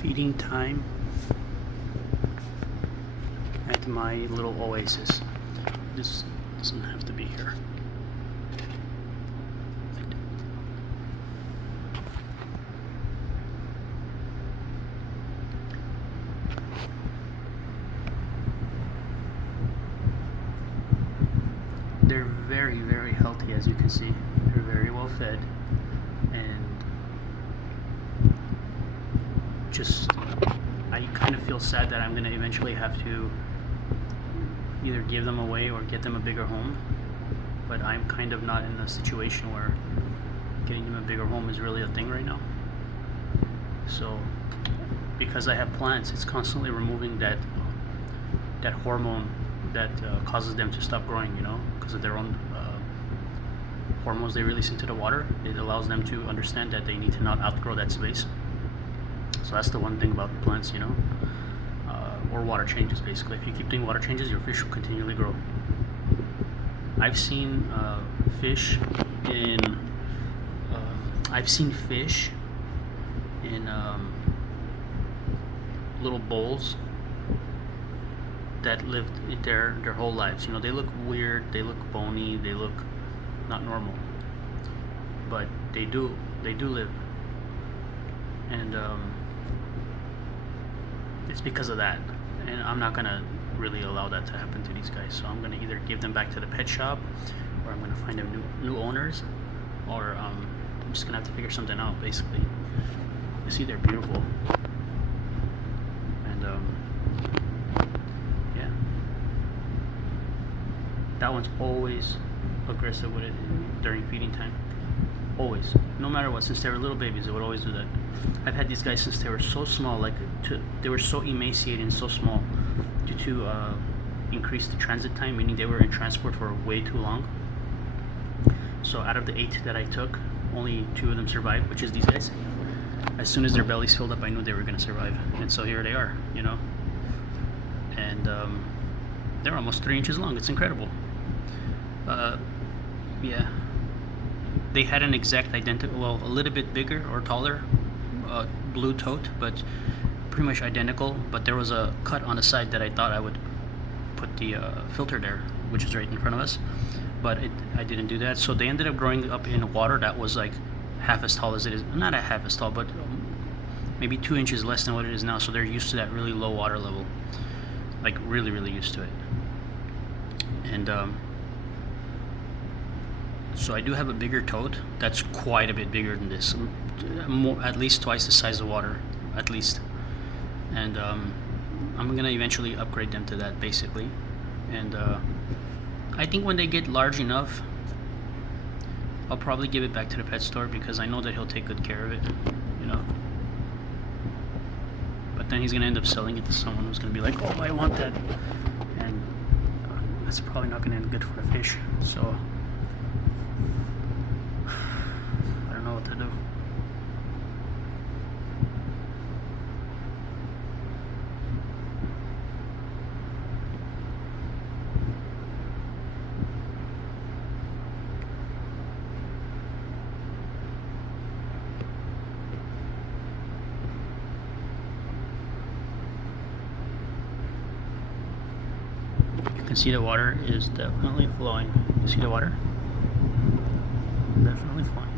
feeding time at my little oasis. This doesn't have to be here. They're very, very healthy, as you can see. They're very well fed, and just I kind of feel sad that I'm going to eventually have to either give them away or get them a bigger home, but I'm kind of not in a situation where getting them a bigger home is really a thing right now. So because I have plants, it's constantly removing that hormone that causes them to stop growing, you know, because of their own hormones they release into the water. It allows them to understand that they need to not outgrow that space. So that's the one thing about plants, you know, or water changes. Basically, if you keep doing water changes, your fish will continually grow. I've seen fish in little bowls that lived their whole lives. You know, they look weird, they look bony, they look not normal, but they do live, and it's because of that. And I'm not gonna really allow that to happen to these guys, so I'm gonna either give them back to the pet shop, or I'm gonna find them new owners, or I'm just gonna have to figure something out. Basically, you see, they're beautiful, and yeah, that one's always aggressive with it during feeding time. Always, no matter what. Since they were little babies, they would always do that. I've had these guys since they were so small, they were so emaciated and so small due to increase the transit time, meaning they were in transport for way too long. So out of the 8 that I took, only 2 of them survived, which is these guys. As soon as their bellies filled up, I knew they were going to survive, and so here they are, you know. And they're almost 3 inches long. It's incredible. Yeah, they had an exact identical, well, a little bit bigger or taller blue tote, but pretty much identical. But there was a cut on the side that I thought I would put the filter there, which is right in front of us, but I didn't do that. So they ended up growing up in water that was like half as tall as it is, not a half as tall, but maybe 2 inches less than what it is now. So they're used to that really low water level, like really, really used to it. And so I do have a bigger tote that's quite a bit bigger than this, at least twice the size of water, at least. And I'm gonna eventually upgrade them to that, basically. And I think when they get large enough, I'll probably give it back to the pet store, because I know that he'll take good care of it, you know. But then he's gonna end up selling it to someone who's gonna be like, oh, I want that, and that's probably not gonna end good for the fish. So I don't know what to do. You can see the water is definitely flowing. You see the water? Definitely flowing.